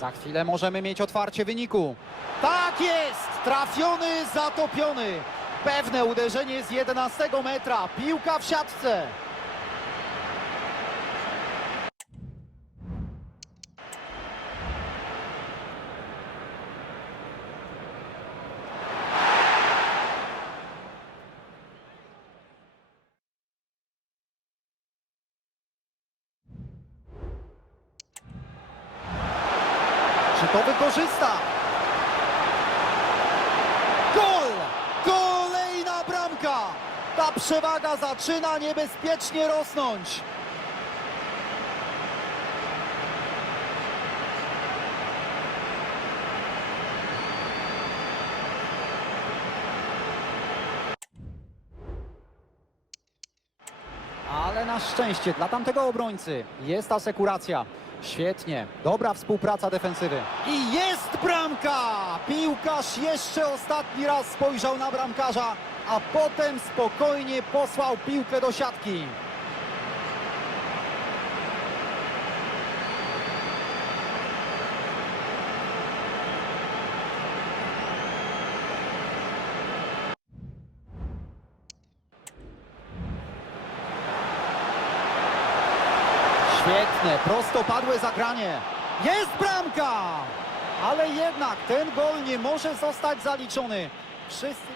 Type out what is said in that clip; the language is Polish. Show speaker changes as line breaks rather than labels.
Za chwilę możemy mieć otwarcie wyniku. Tak jest! Trafiony, zatopiony. Pewne uderzenie z 11 metra. Piłka w siatce. Czy to wykorzysta? Gol! Kolejna bramka! Ta przewaga zaczyna niebezpiecznie rosnąć. Ale na szczęście dla tamtego obrońcy jest asekuracja. Świetnie, dobra współpraca defensywy. I jest bramka! Piłkarz jeszcze ostatni raz spojrzał na bramkarza, a potem spokojnie posłał piłkę do siatki. Świetne, prostopadłe zagranie. Jest bramka! Ale jednak ten gol nie może zostać zaliczony. Wszyscy...